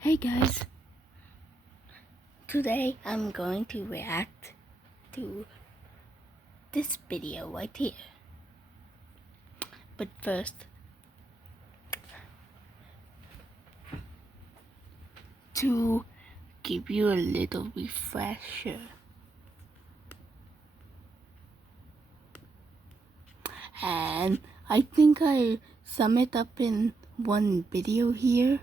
Hey guys, today I'm going to react to this video right here. But first, to give you a little refresher, and I think I sum it up in one video here.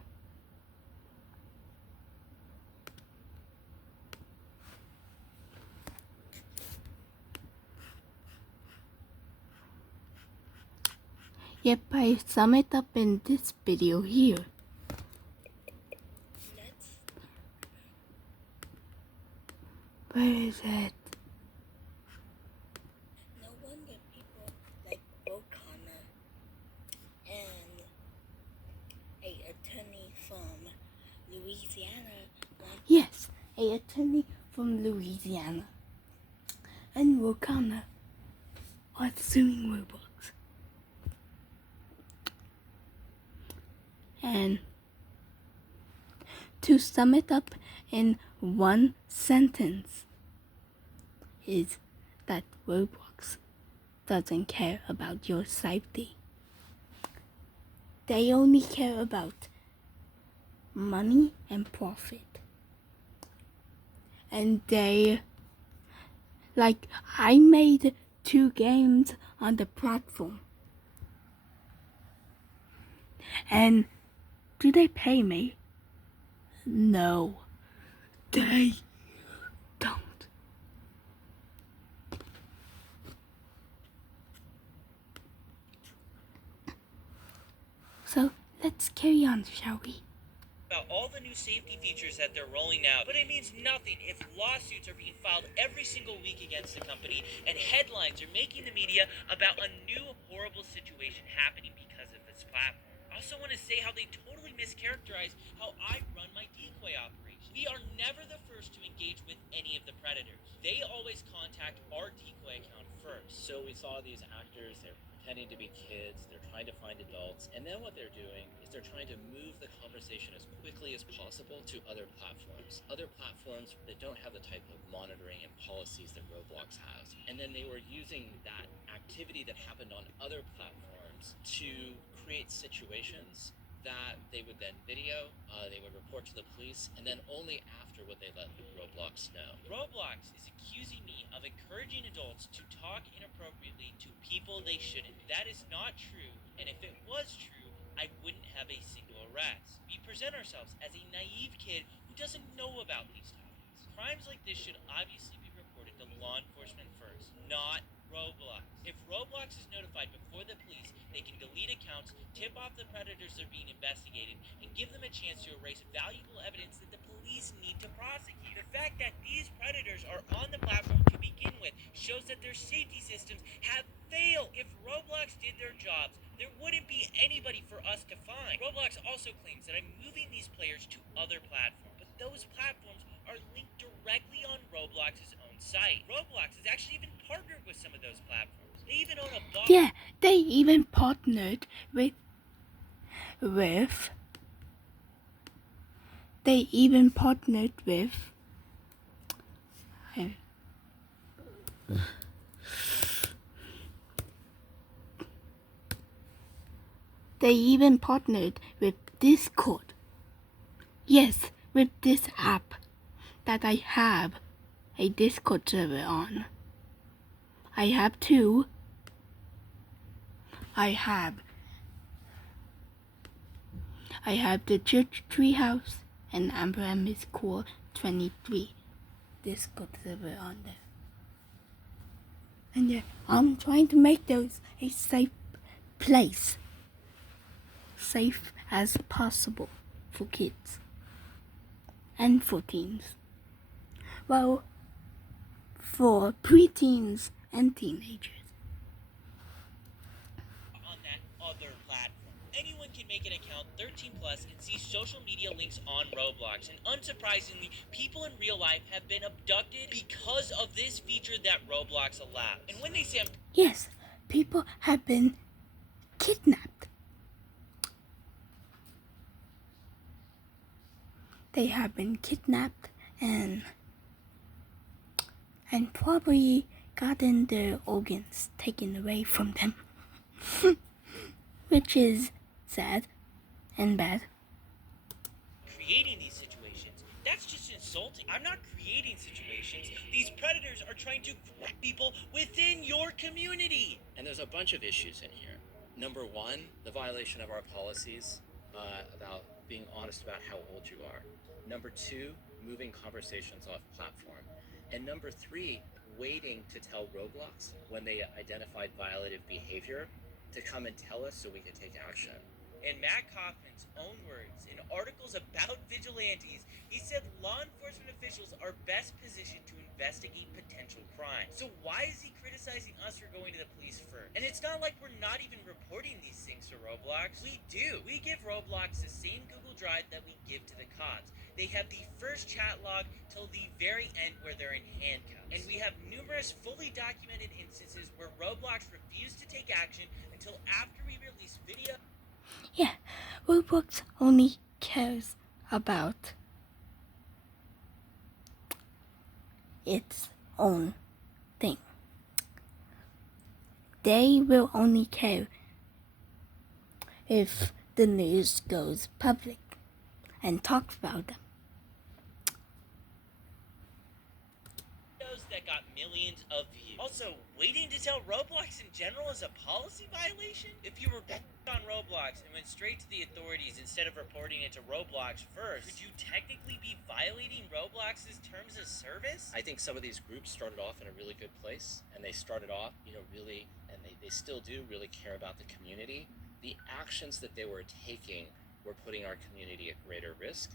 Yep, I sum it up in this video here. Where is it? No wonder people like O'Connor and a attorney from Louisiana. Yes, a attorney from Louisiana and Wakanda are suing Roblox. And to sum it up in one sentence is that Roblox doesn't care about your safety. They only care about money and profit. And I made 2 games on the platform. And do they pay me? No, they don't. So let's carry on, shall we? About all the new safety features that they're rolling out, but it means nothing if lawsuits are being filed every single week against the company and headlines are making the media about a new horrible situation happening because of this platform. I also want to say how they totally mischaracterize how I run my decoy operation. We are never the first to engage with any of the predators. They always contact our decoy account first. So we saw these actors, they're pretending to be kids, they're trying to find adults, and then what they're doing is they're trying to move the conversation as quickly as possible to other platforms that don't have the type of monitoring and policies that Roblox has. And then they were using that activity that happened on other platforms to create situations that they would then video, they would report to the police, and then only after would they let Roblox know. Roblox is accusing me of encouraging adults to talk inappropriately to people they shouldn't. That is not true, and if it was true, I wouldn't have a single arrest. We present ourselves as a naive kid who doesn't know about these topics. Crimes like this should obviously be reported to law enforcement first, not Roblox. If Roblox is notified before the police, they can delete accounts, tip off the predators that are being investigated, and give them a chance to erase valuable evidence that the police need to prosecute. The fact that these predators are on the platform to begin with shows that their safety systems have failed. If Roblox did their jobs, there wouldn't be anybody for us to find. Roblox also claims that I'm moving these players to other platforms, but those platforms are linked directly on Roblox's own site. Roblox has actually even partnered with some of those platforms. They even own a bot. Yeah, they even partnered with they even partnered with they even partnered with Discord. Yes, with this app that I have a Discord server on. I have 2. I have the Church Treehouse and Amber is Cool 23 Discord server on there. And yeah, I'm trying to make those a safe place. Safe as possible for kids and for teens. Well, for preteens and teenagers. On that other platform. Anyone can make an account 13 plus and see social media links on Roblox. And unsurprisingly, people in real life have been abducted because of this feature that Roblox allows. And when they say Yes, people have been kidnapped. they have been kidnapped and probably gotten their organs taken away from them, which is sad and bad. Creating these situations. That's just insulting. I'm not creating situations. These predators are trying to grab people within your community. And there's a bunch of issues in here. Number one, the violation of our policies about being honest about how old you are. Number two, moving conversations off platform. And number three, waiting to tell Roblox when they identified violative behavior to come and tell us so we can take action. In Matt Kaufman's own words, in articles about vigilantes, he said law enforcement officials are best positioned to investigate potential crime. So why is he criticizing us for going to the police first? And it's not like we're not even reporting these things to Roblox. We do. We give Roblox the same Google Drive that we give to the cops. They have the first chat log till the very end where they're in handcuffs. And we have numerous fully documented instances where Roblox refused to take action until after we release video. Yeah, Roblox only cares about its own thing. They will only care if the news goes public and talks about them. That got millions of views. Also, waiting to tell Roblox in general is a policy violation? If you were on Roblox and went straight to the authorities instead of reporting it to Roblox first, could you technically be violating Roblox's terms of service? I think some of these groups started off in a really good place, and they started off, really, and they still do really care about the community. The actions that they were taking were putting our community at greater risk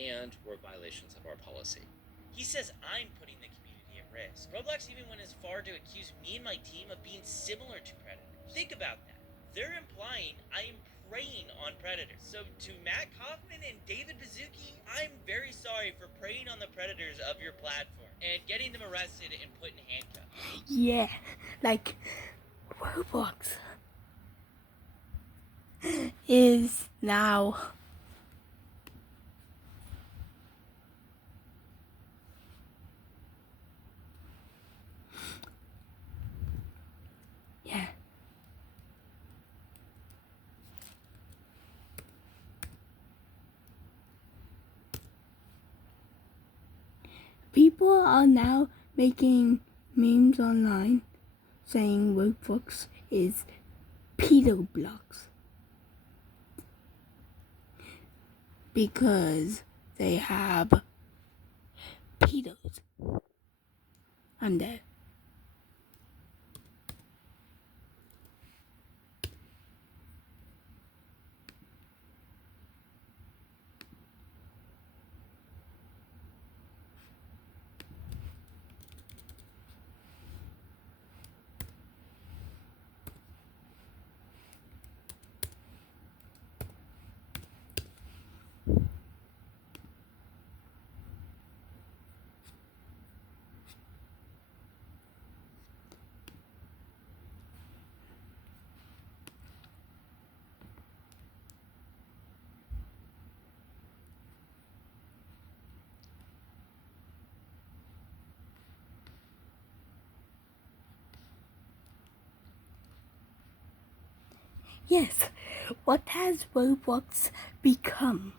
and were violations of our policy. He says I'm putting the community at risk. Roblox even went as far to accuse me and my team of being similar to predators. Think about that. They're implying I am preying on predators. So to Matt Kaufman and David Bazuki, I'm very sorry for preying on the predators of your platform and getting them arrested and put in handcuffs. Yeah, like Roblox is now people are now making memes online saying Roblox is pedo blocks because they have pedos on there. Yes, what has Roblox become?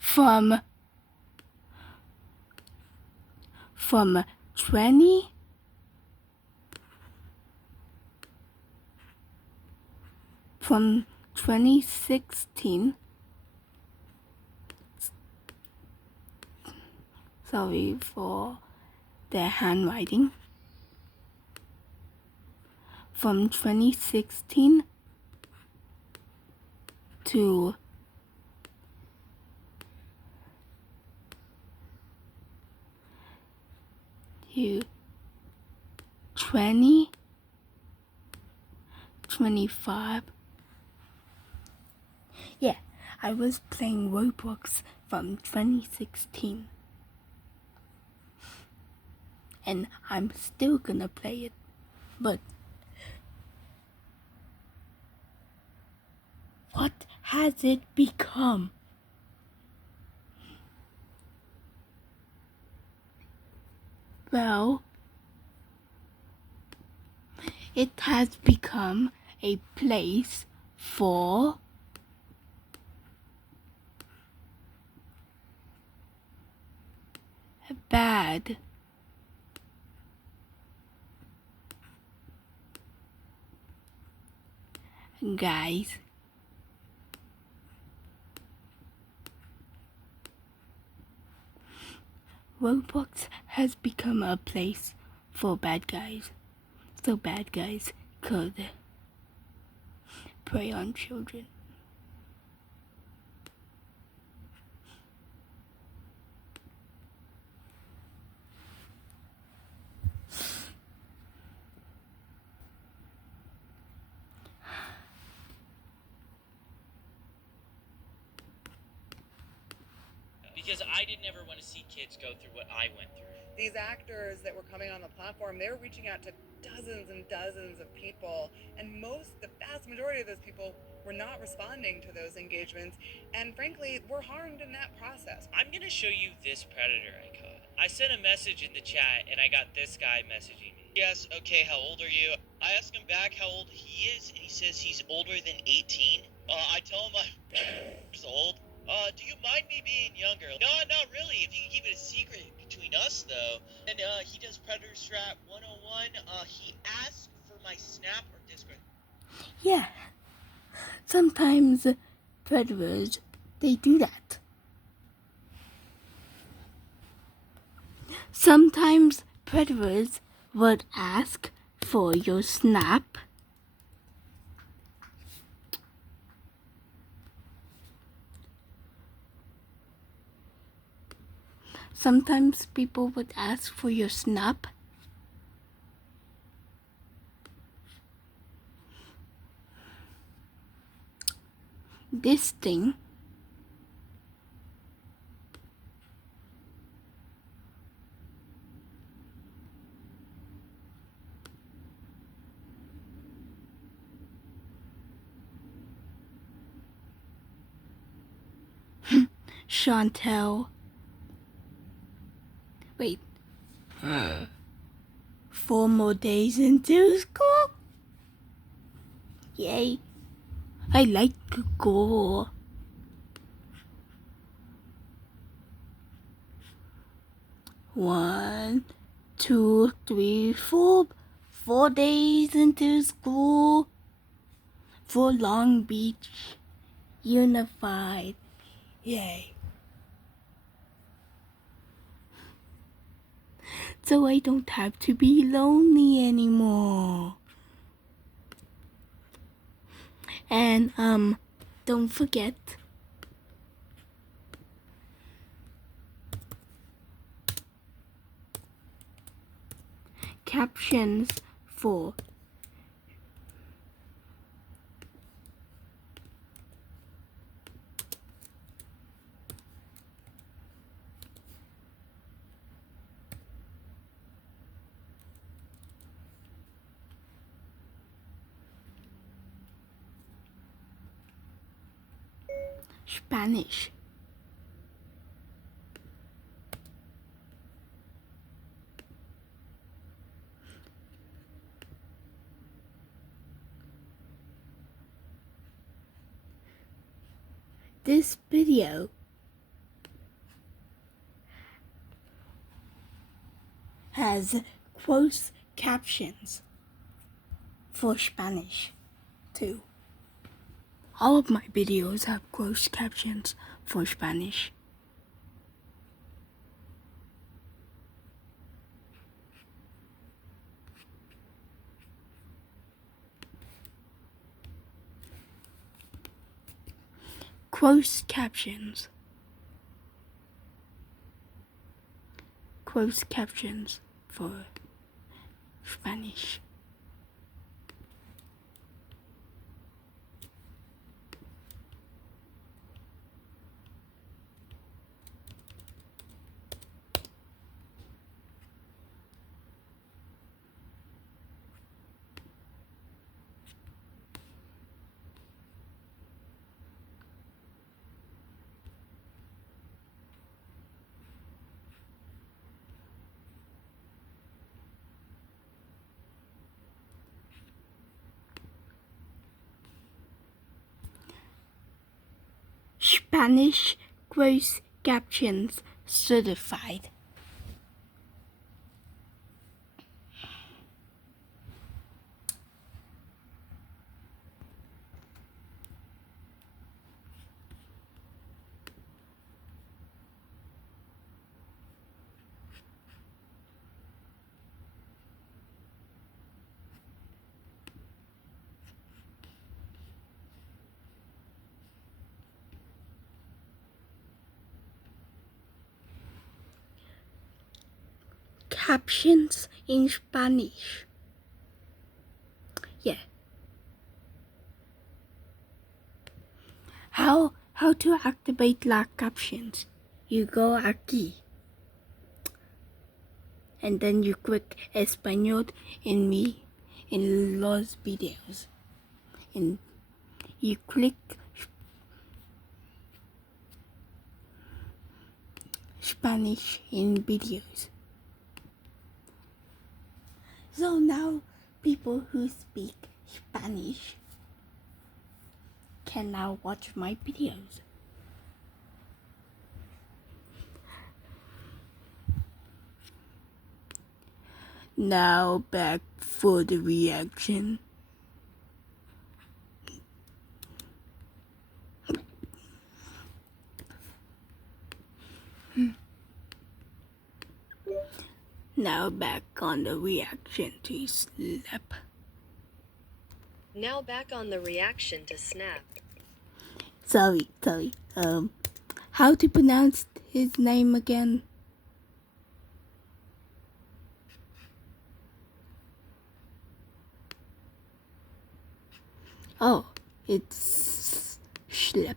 From 2016, sorry for the handwriting, from 2016 to 2025. Yeah, I was playing Roblox from 2016. and I'm still gonna play it. But what has it become? Well, it has become a place for bad guys. Roblox has become a place for bad guys, so bad guys could prey on children. Because I didn't ever want to see kids go through what I went through. These actors that were coming on the platform, they were reaching out to dozens and dozens of people, and the vast majority of those people were not responding to those engagements, and frankly, were harmed in that process. I'm gonna show you this predator I caught. I sent a message in the chat and I got this guy messaging me. Yes, okay, how old are you? I asked him back how old he is, and he says he's older than 18. I tell him I'm years old. Do you mind me being younger? No, not really. If you can keep it a secret between us, though. And he does Predator Strat 101. He asked for my Snap or Discord. Yeah, sometimes predators, they do that. Sometimes predators would ask for your Snap. Sometimes people would ask for your Snap. This thing Chantel. Wait. 4 more days until school? Yay. I like to go. One, 2, 3, 4. 4 days until school. For Long Beach Unified. Yay. So I don't have to be lonely anymore. And don't forget captions for Spanish. This video has closed captions for Spanish too. All of my videos have closed captions for Spanish. Closed captions. Closed captions for Spanish. Spanish closed captions certified. Captions in Spanish. Yeah. How to activate la captions? You go aquí. And then you click Español in los videos. And you click Spanish in videos. So now people who speak Spanish can now watch my videos. Now back for the reaction. Now back on the reaction to slap. Now back on the reaction to snap. Sorry. How to pronounce his name again? Oh, it's schlep.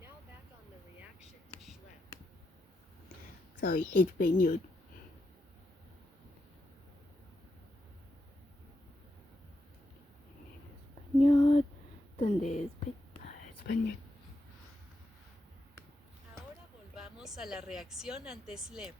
Now back on the reaction to schlep. Sorry, español. Español. ¿Dónde es español? Ahora volvamos a la reacción ante slep.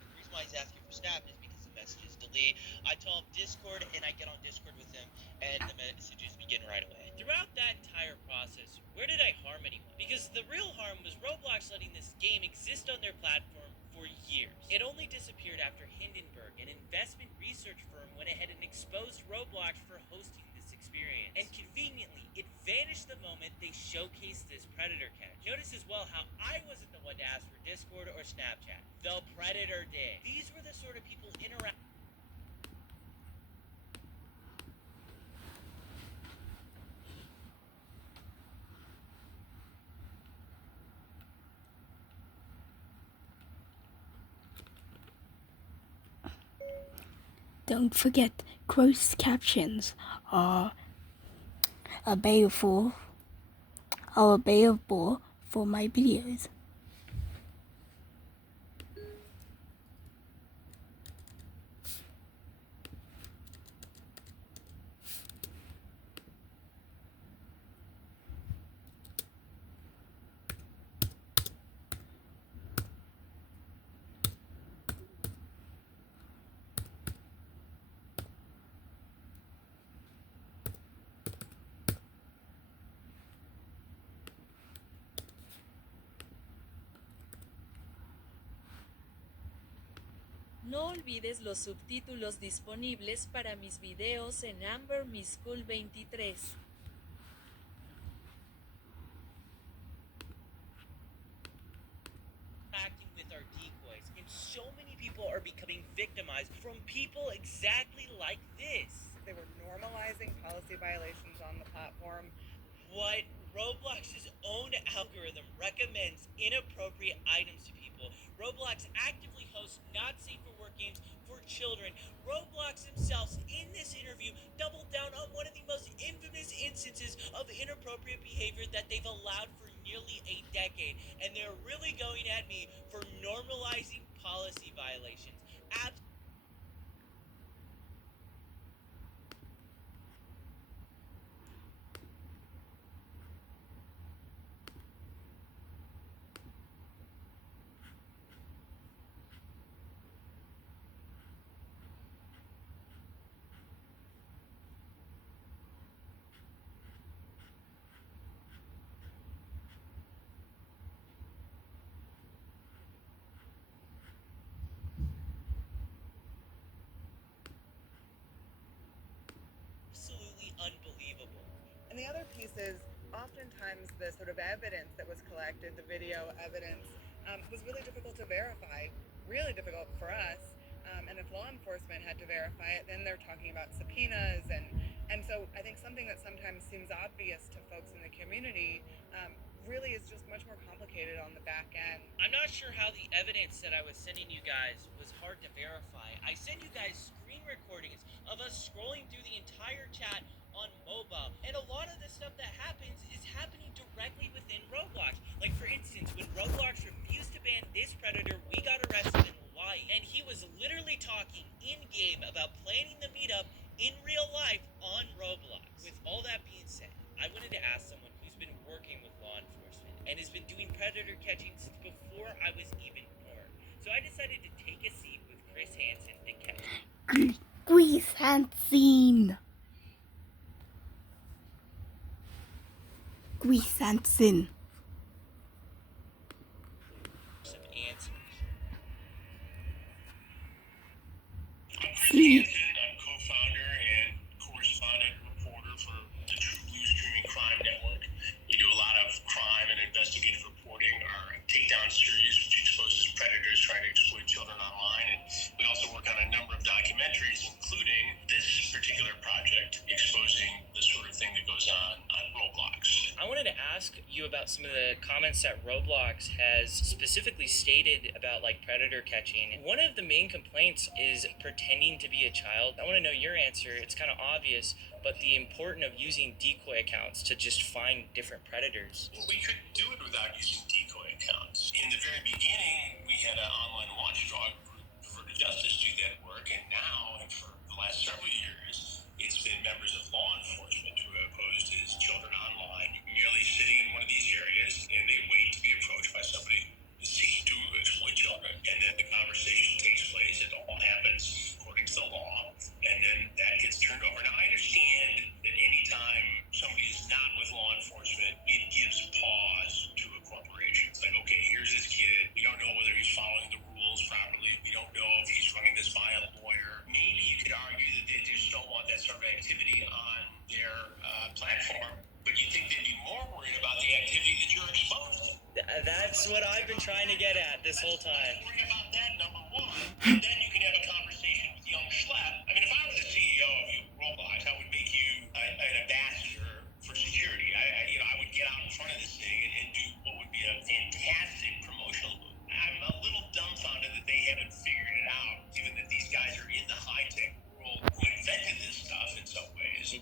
The reason why he's asking for Snap is because the messages delete. I tell him Discord, and I get on Discord with him, and the messages begin right away. Throughout that entire process, where did I harm anyone? Because the real harm was Roblox letting this game exist on their platform for years. It only disappeared after Hindenburg, an investment research firm, went ahead and exposed Roblox for hosting this experience. And conveniently, it vanished the moment they showcased this predator catch. Notice as well how I wasn't the one to ask for Discord or Snapchat. The predator did. These were the sort of people interact. Don't forget, closed captions are available for my videos. No olvides los subtítulos disponibles para mis videos en Amber Mi School 23. Acting with our decoys, and so many people are becoming victimized from people exactly like this. They were normalizing policy violations on the platform. What Roblox's own algorithm recommends inappropriate items to people. Roblox actively hosts not safe for work games for children. Roblox themselves, in this interview, doubled down on one of the most infamous instances of inappropriate behavior that they've allowed for nearly a decade. And they're really going at me for normalizing policy violations. And the other piece is oftentimes the sort of evidence that was collected, the video evidence, was really difficult to verify, really difficult for us. And if law enforcement had to verify it, then they're talking about subpoenas. And so I think something that sometimes seems obvious to folks in the community really is just much more complicated on the back end. I'm not sure how the evidence that I was sending you guys was hard to verify. I sent you guys screen recordings of us scrolling through the entire chat on mobile. And a lot of the stuff that happens is happening directly within Roblox. Like, for instance, when Roblox refused to ban this predator, we got arrested in Hawaii. And he was literally talking in-game about planning the meetup in real life on Roblox. With all that being said, I wanted to ask someone who's been working with law enforcement and has been doing predator catching since before I was even born. So I decided to take a seat with Chris Hansen to catch Chris Hansen. Chris Hansen. some answers. I'm Chris See? Hansen. I'm co-founder and correspondent reporter for the True Blue Streaming Crime Network. We do a lot of crime and investigative reporting. Our Takedown series, which exposes predators trying to exploit children online. And we also work on a number of documentaries, including this particular project exposing the sort of thing that goes on Roblox. I wanted to ask you about some of the comments that Roblox has specifically stated about like predator catching. One of the main complaints is pretending to be a child. I want to know your answer. It's kind of obvious, but the importance of using decoy accounts to just find different predators. Well, we could do it without using decoy accounts. In the very beginning, we had an online watchdog group for justice do that work, and now, and for the last several years, it's been members of law enforcement who have posed as children online, merely sitting in one of these areas, and they wait to be approached by somebody who seeks to exploit children. And then the conversation takes place. It all happens according to the law, and then that gets turned over. Now, I understand that anytime somebody is not with law enforcement, it gives pause to a corporation. It's like, okay, here's this kid. We don't know whether he's following the rules properly. We don't know if he's running this by a lawyer. Maybe you could argue that they just don't want that sort of activity on their platform, but you think they'd be more worried about the activity that you're exposed to. That's what I've been trying to get at this whole time. Worry about that, number one, and then you can have a conversation with young schlep. I mean, if I was the CEO of Roblox, I would make you an ambassador for security. I would get out in front of this thing and do what would be a fantastic promotional move. I'm a little dumbfounded that they haven't figured it out, given that these guys are in the high-tech world who invented this stuff in some ways.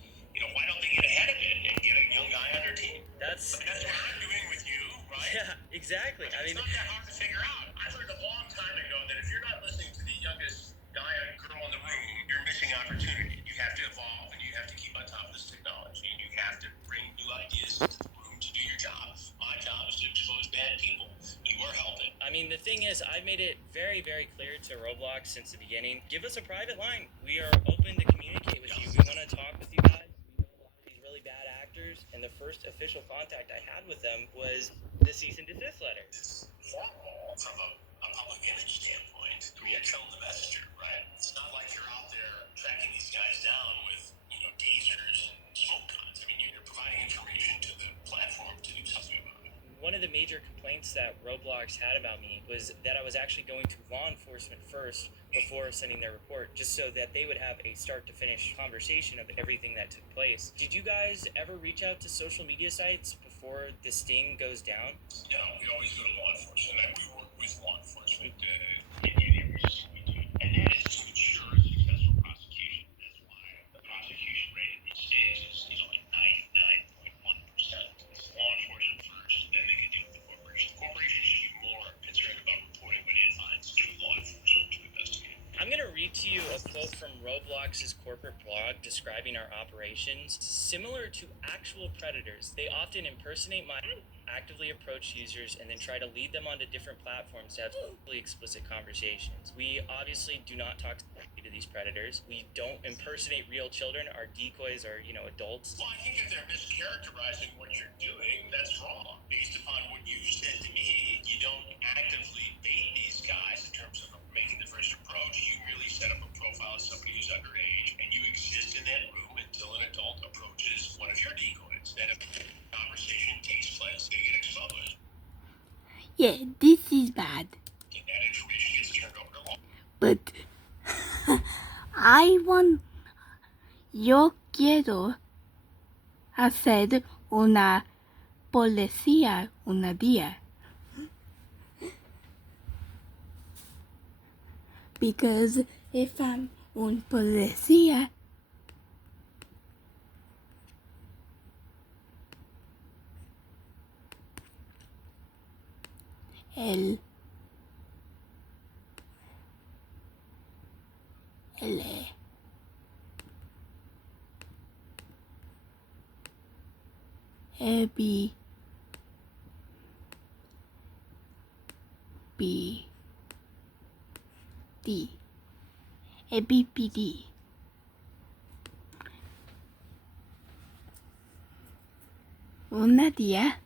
Why don't they get ahead of it and get a young guy on their team? That's what I'm doing with you, right? Yeah, exactly. It's not that hard to figure out. I've learned a long time ago that if you're not listening to the youngest guy or girl in the room, you're missing opportunity. You have to evolve and you have to keep on top of this technology. And you have to bring new ideas into the room to do your job. My job is to expose bad people. You are helping. I mean, the thing is, I've made it very, very clear to Roblox since the beginning. Give us a private line. We are open to communicate with you. We want to talk with you guys. We know a lot of these really bad actors, and the first official contact I had with them was the cease and desist letter. It's formal from a public image standpoint. I mean, you're killing the messenger, right? It's not like you're out there tracking these guys down with, tasers and smoke guns. I mean, you're providing information to the platform to do something about it. One of the major complaints that Roblox had about me was that I was actually going to law enforcement first before sending their report, just so that they would have a start-to-finish conversation of everything that took place. Did you guys ever reach out to social media sites before the sting goes down? No, we always go to law enforcement. And we work with law enforcement in every we do. And that is to ensure a successful prosecution. That's why the prosecution rate in these states is like 99.1%. It's law enforcement first, then they can deal with the corporation. The corporation should be more concerned about reporting what it finds to law enforcement to investigate. I'm going to read to you a quote from Roblox's corporate blog describing our operations. Similar to actual predators, they often impersonate actively approach users and then try to lead them onto different platforms to have really explicit conversations. We obviously do not talk to these predators. We don't impersonate real children. Our decoys are, adults. Well, I think if they're mischaracterizing what you're doing, that's wrong. Based upon what you said to me, you don't actively bait these guys in terms of making the first approach. You really set up a profile of somebody who's underage, and you exist in that room until an adult approaches one of your decoys. Yeah, this is bad. And that information gets turned over to law. But yo quiero hacer una policía un día. Because if I'm un policía, el B D ABPD. Un día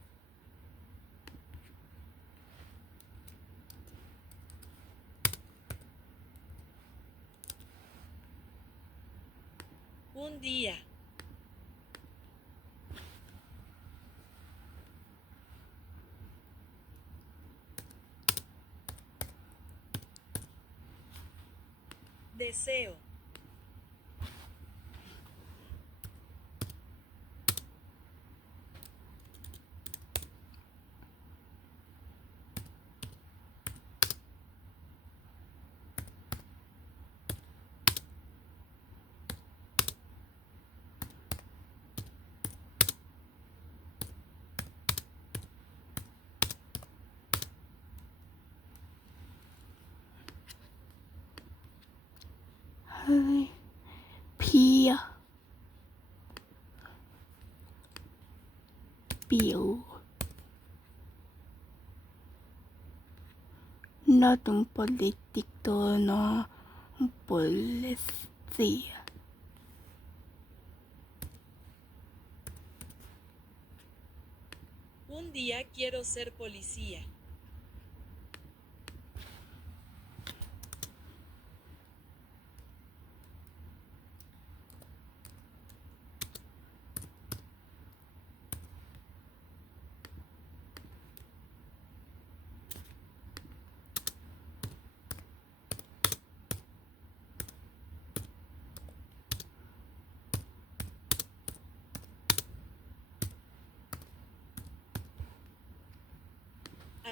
Un día. Deseo. Bill. Not un político, no un policía. Un día quiero ser policía.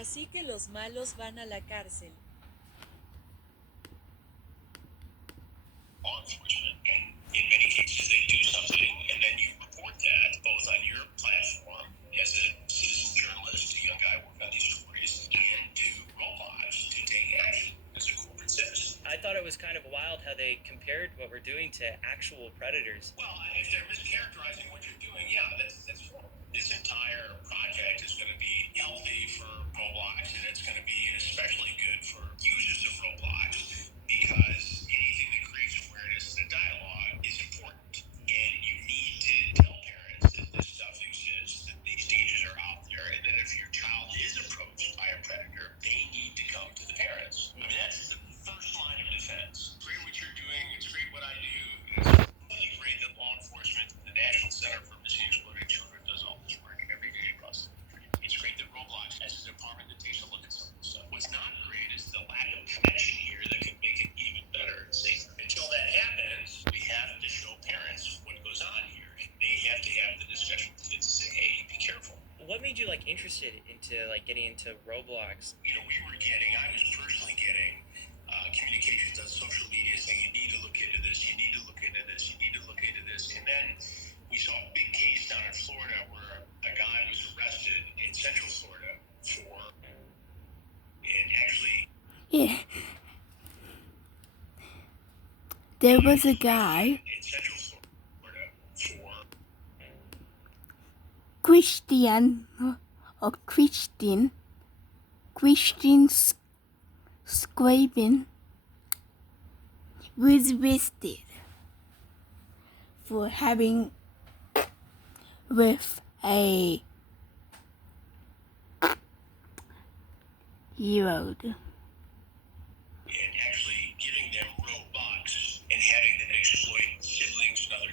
Así que los malos van a la cárcel. Law enforcement, and in many cases they do something, and then you report that both on your platform as a citizen journalist, a young guy working on these stories, and to robots to take action as a corporate citizen. I thought it was kind of wild how they compared what we're doing to actual predators. Well, if they're mischaracterizing what you're doing, yeah, that's wrong. This entire project is going to be healthy for Roblox, and it's going to be especially good for users of Roblox because anything that creates awareness and dialogue is important. And you need to tell parents that this stuff exists, that these dangers are out there, and that if your child is approached by a predator, they need to come to the parents. I mean, that's the first line of defense. It's great what you're doing. It's great what I do. It's really great that law enforcement, the National Center for Missing and Exploited Children, does all this work every day across the country. It's great that Roblox has a department that takes a look at some of this stuff. What's not great is the lack of connection here that could make it even better and safer. Until that happens, we have to show parents what goes on here. And they have to have the discussion with kids and say, hey, be careful. What made you interested into getting into Roblox? You know, I was personally getting communications on social media saying, you need to look into this, you need to look into this, you need to look into this. And then we saw a big case down in Florida where a guy was arrested in Central Florida Yeah. There was a guy, in Central Florida for Christian or Christian Scriven, was arrested for having with a year-old. and actually giving them Robux and having them exploit siblings and other.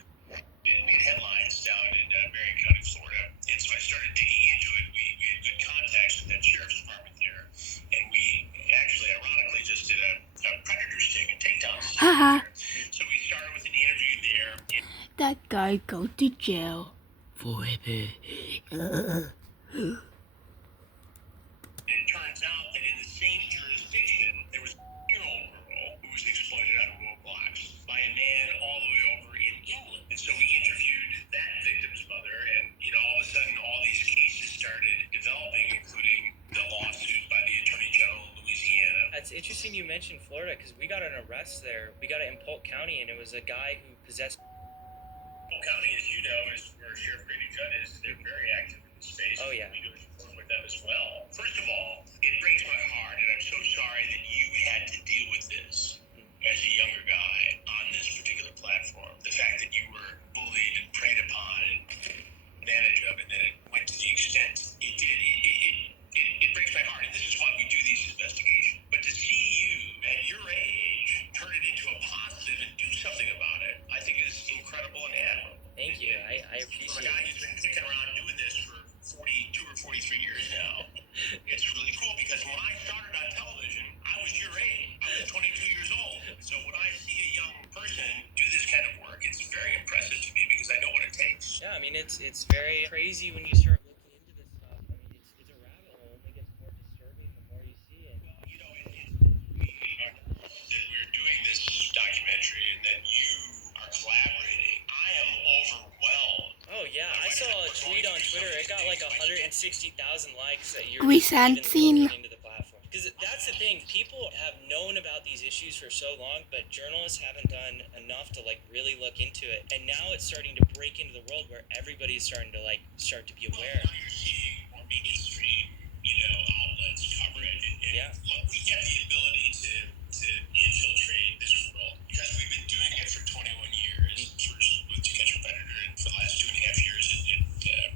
It made headlines down in Marion County, Florida. And so I started digging into it. We had good contacts with that sheriff's department there. that guy go to jail forever. It turns out that in the same jurisdiction, there was a year-old girl who was exploited on Roblox by a man all the way over in England. And so we interviewed that victim's mother, and all of a sudden, all these cases started developing, including the lawsuit by the Attorney General of Louisiana. It's interesting you mentioned Florida because we got an arrest there. We got it in Polk County, and it was a guy who possessed. Polk County, as you know, is where Sheriff Grady Judd is. They're very active in this space. Oh, yeah. We do work with them as well. First of all, it breaks my heart, and I'm so sorry that you had to deal with this as a younger guy on this particular platform. The fact that you were bullied and preyed upon and advantage of, and then it went to the extent it did. It breaks my heart, and this is why we do these investigations. But to see you at your age turn it into a positive and do something about it, I think is incredible and admirable. Thank you. I For a appreciate guy it. who's been sticking around doing this for 42 or 43 years now, it's really cool because when I started on television, I was your age. I was 22 years old. So when I see a young person do this kind of work, it's very impressive to me because I know what it takes. Yeah, I mean it's very crazy when you start looking into this stuff. I mean it's a rabbit hole, and it gets more disturbing the more you see it. That we're doing this documentary and that you are collaborating, I am overwhelmed. Oh yeah, I saw a tweet on Twitter. It got like 160,000 likes that you're We even seen- looking into the platform. Because that's the thing, people have known about these issues for so long, but journalists haven't done enough to really look into it. And now it's starting to break into the world where everybody's starting to start to be aware. Now you're seeing more mainstream, outlets cover it. And Yeah. Look, we have the ability to infiltrate this world because we've been doing it for 21 years. First with To Catch a Predator, and for the last 2.5 years at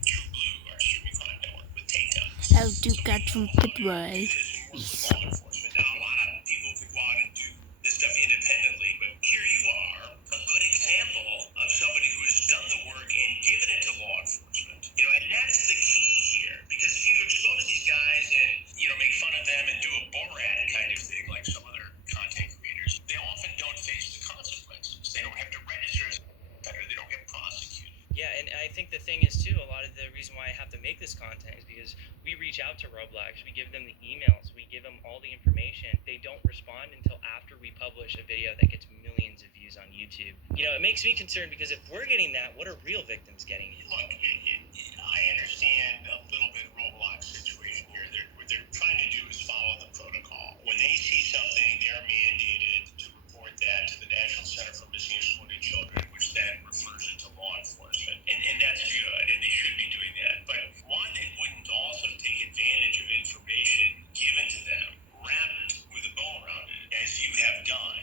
True Blue, our streaming crime network, with Takedown. How to catch from Pitway. Law enforcement. Now, a lot of people could go out and do this stuff independently, but here you are, a good example of somebody who has done the work and given it to law enforcement. And that's the key here, because if you expose these guys and make fun of them and do a Borat kind of thing, like some other content creators, they often don't face the consequences. They don't have to register as a offender. They don't get prosecuted. Yeah, and I think the thing is too, a lot of the reason why I have to make this content is because we reach out to Roblox, we give them the emails, we give them all the information. They don't respond until after we publish a video that gets millions of views on YouTube. It makes me concerned because if we're getting that, what are real victims getting? Look, I understand a little bit Roblox situation here. What they're trying to do is follow the protocol. When they see something, they're mandated to report that to the National Center for Missing and Exploited Children, which then refers it to law enforcement. And that's good, and they should be doing that. But why they wouldn't also take advantage of information given to them, wrapped with a bow around it, as you have done,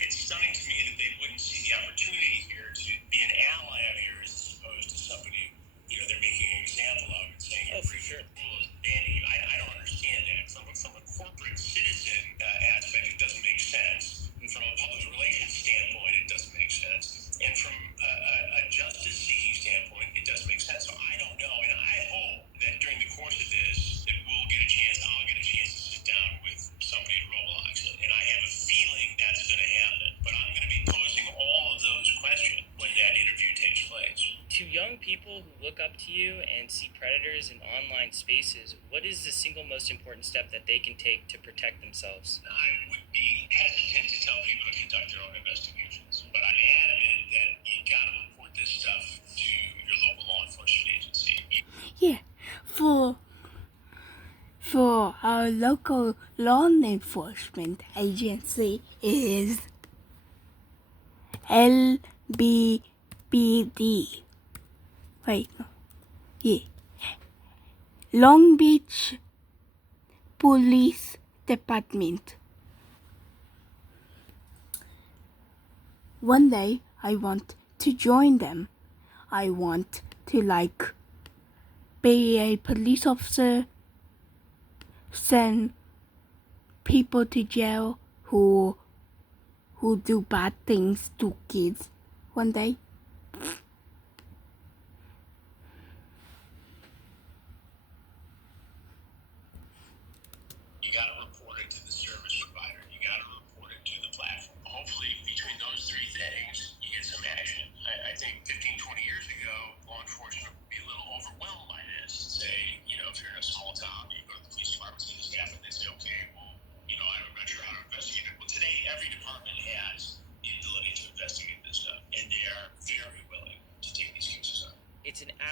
it's stunning to me that they wouldn't see the opportunity here to be an ally of yours as opposed to somebody they're making an example of and saying, Oh, for sure. Danny, I don't understand that. From a corporate citizen aspect, it doesn't make sense. And from a public relations standpoint, it doesn't make sense. And from a justice-seeking standpoint, it doesn't make sense. So I don't know, and I hope that during the course of this, that I'll get a chance to sit down with somebody at Roblox. And I have a feeling that's going to happen. But I'm going to be posing all of those questions when that interview takes place. To young people who look up to you and see predators in online spaces, what is the single most important step that they can take to protect themselves? I would be hesitant to tell people to conduct their own investigations, but I'm adamant that you got to report this stuff to your local law enforcement agency. Yeah, for our local law enforcement agency is LBPD. Wait, no. Yeah. Long Beach Police Department. One day I want to join them. I want to be a police officer, send people to jail who do bad things to kids one day. You got to report it to the service provider. You got to report it to the platform. Hopefully, between those three things, you get some action. I think 50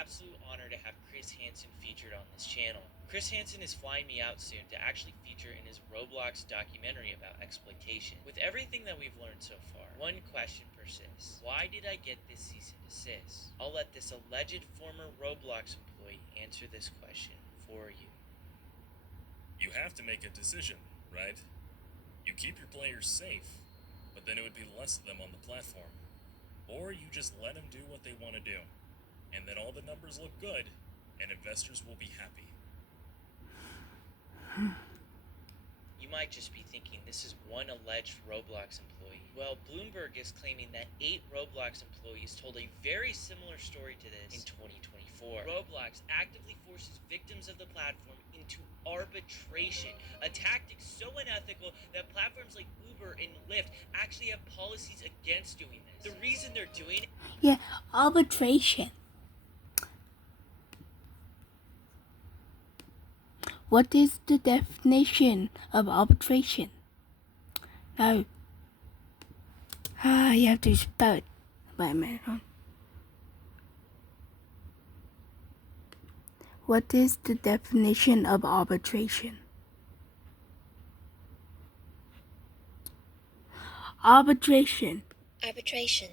absolute honor to have Chris Hansen featured on this channel. Chris Hansen is flying me out soon to actually feature in his Roblox documentary about exploitation. With everything that we've learned so far, one question persists. Why did I get this cease and desist? I'll let this alleged former Roblox employee answer this question for you. You have to make a decision, right? You keep your players safe, but then it would be less of them on the platform. Or you just let them do what they want to do, and then all the numbers look good, and investors will be happy. You might just be thinking this is one alleged Roblox employee. Well, Bloomberg is claiming that 8 Roblox employees told a very similar story to this in 2024. Roblox actively forces victims of the platform into arbitration, a tactic so unethical that platforms like Uber and Lyft actually have policies against doing this. The reason they're doing it... Yeah, arbitration. What is the definition of arbitration? No. You have to spell it. Wait a minute. What is the definition of arbitration? Arbitration. Arbitration.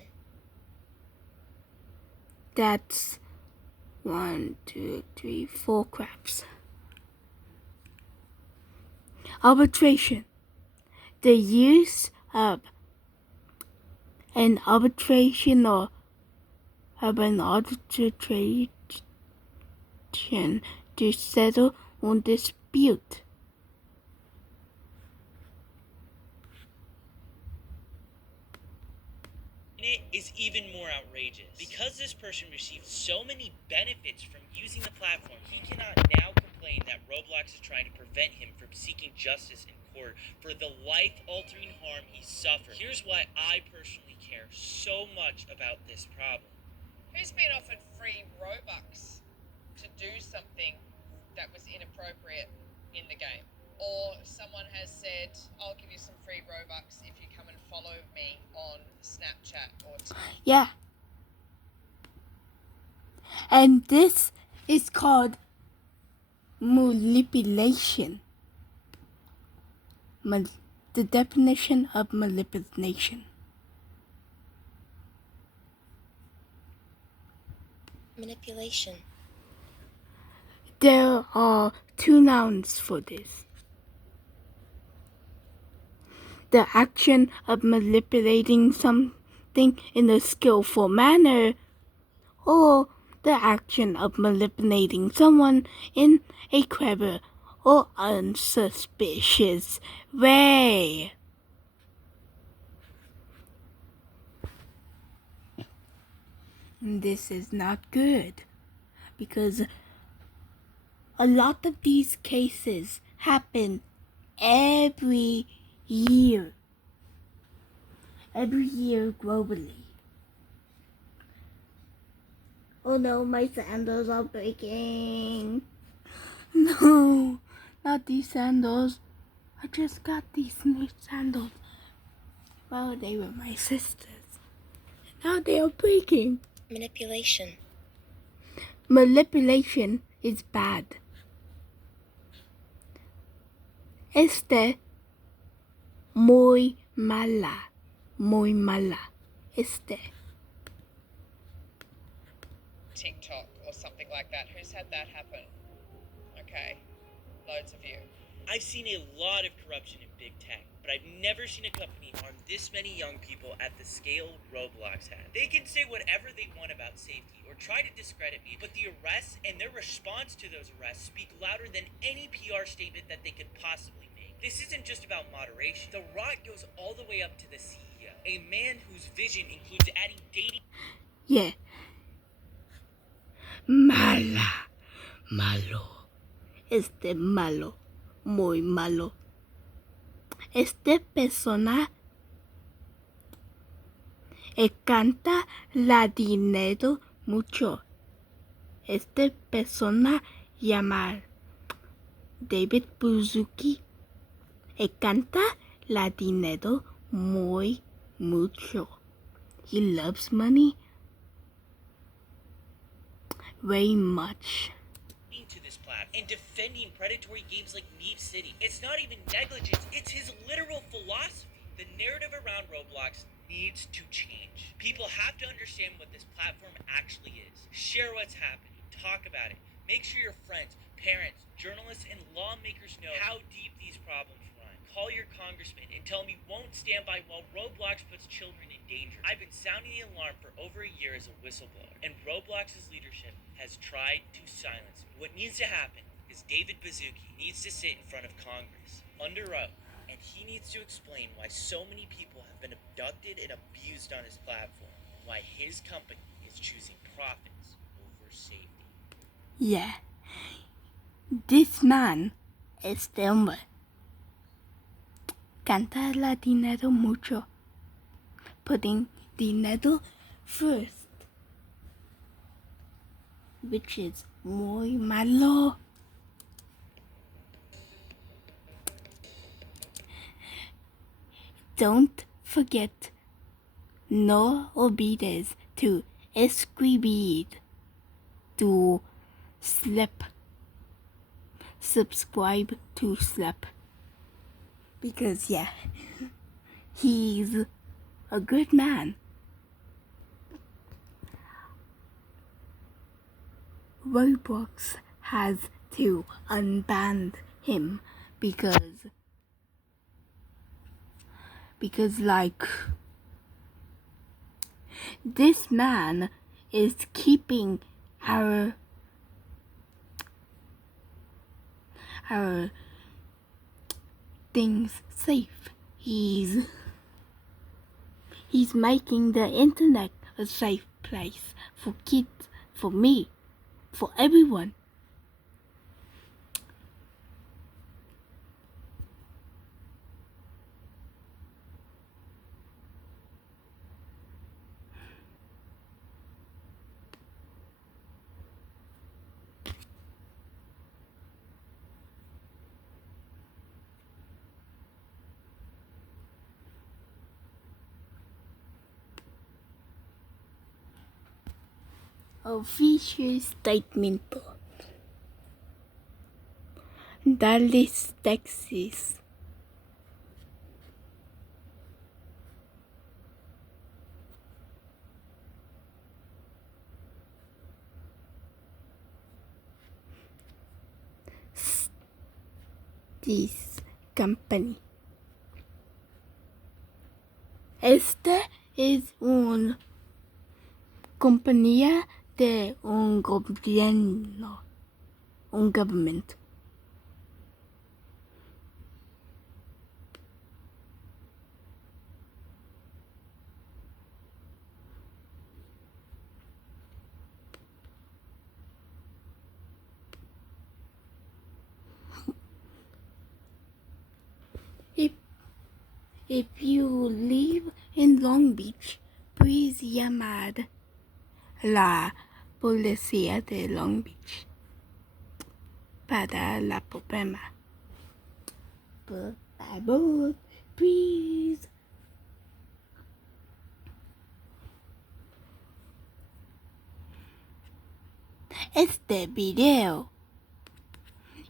That's 1, 2, 3, 4 craps. Arbitration. The use of an arbitration or of an arbitration to settle on dispute. It is even more outrageous. Because this person received so many benefits from using the platform, he cannot now complain that Roblox is trying to prevent him from seeking justice in court for the life-altering harm he suffered. Here's why I personally care so much about this problem. Who's been offered free Robux to do something that was inappropriate in the game? Or someone has said, I'll give you some free Robux if you come and follow me on Snapchat or TikTok. Yeah. And this is called manipulation. The definition of manipulation. Manipulation. There are 2 nouns for this. The action of manipulating something in a skillful manner, or the action of manipulating someone in a clever or unsuspicious way. This is not good, because a lot of these cases happen every year globally. Oh no, my sandals are breaking. No, not these sandals. I just got these new sandals. Well, they were my sister's. Now they are breaking. Manipulation. Manipulation is bad. Muy mala. TikTok or something like that. Who's had that happen? Okay, loads of you. I've seen a lot of corruption in big tech, but I've never seen a company harm this many young people at the scale Roblox had. They can say whatever they want about safety or try to discredit me, but the arrests and their response to those arrests speak louder than any PR statement that they could possibly make. This isn't just about moderation. The rot goes all the way up to the CEO, a man whose vision includes adding dating... Yeah. Malo. Malo. Muy malo. Persona canta la dinero mucho. Persona llama David Buzuki canta la dinero muy mucho. He loves money very much. To this platform and defending predatory games like Neve City. It's not even negligence, it's his literal philosophy. The narrative around Roblox needs to change. People have to understand what this platform actually is. Share what's happening, talk about it. Make sure your friends, parents, journalists, and lawmakers know how deep these problems run. Call your congressman and tell him he won't stand by while Roblox puts children in danger. I've been sounding the alarm for over a year as a whistleblower, and Roblox's leadership has tried to silence me. What needs to happen is David Baszucki needs to sit in front of Congress under oath, and he needs to explain why so many people have been abducted and abused on his platform, and why his company is choosing profits over safety. Yeah, this man este hombre canta la dinero mucho, putting dinero first, which is muy malo. Don't forget, no olvides to escribir, to schlep, subscribe to schlep, because yeah, he's a good man. Roblox has to unban him because like this man is keeping our things safe. He's making the internet a safe place for kids, for me, for everyone. Official statement. Dallas, Texas. This company. Esta es una compañía de un gobierno, un government. If you live in Long Beach, please llamar la policía de Long Beach para la problema. Por favor, please. Este video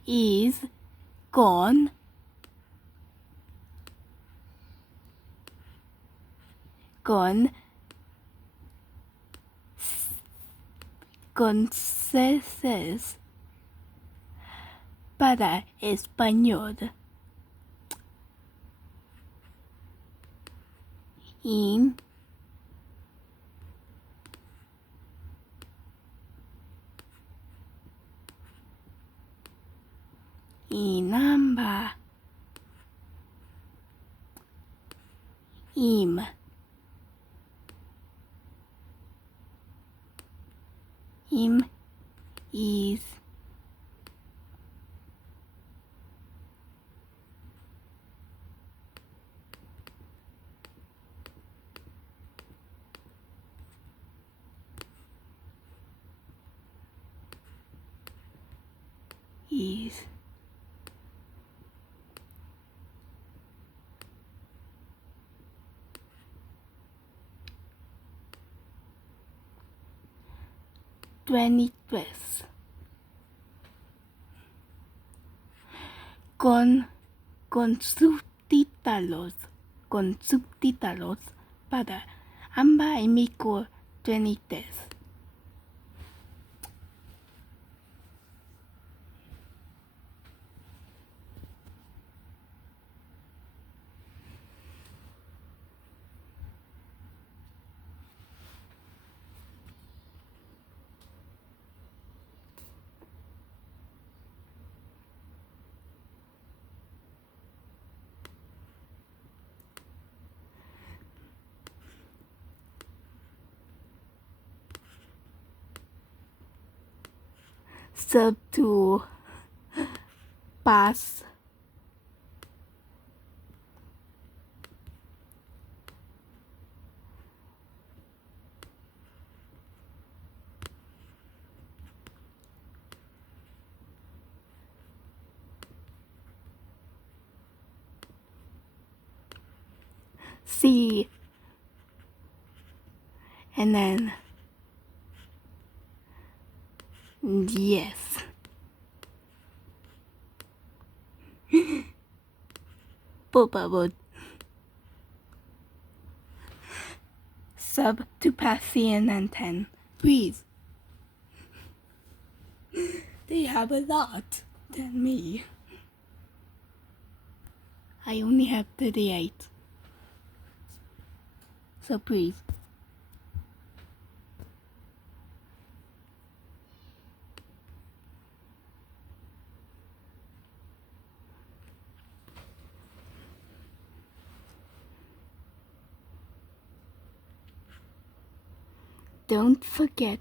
is con consejos para español in inamba im is 23. Con subtítulos para ambas amigo 23. Sub to pass C, and then yes. Boba sub to pass C and then 10. Please. They have a lot than me. I only have 38. So please. Don't forget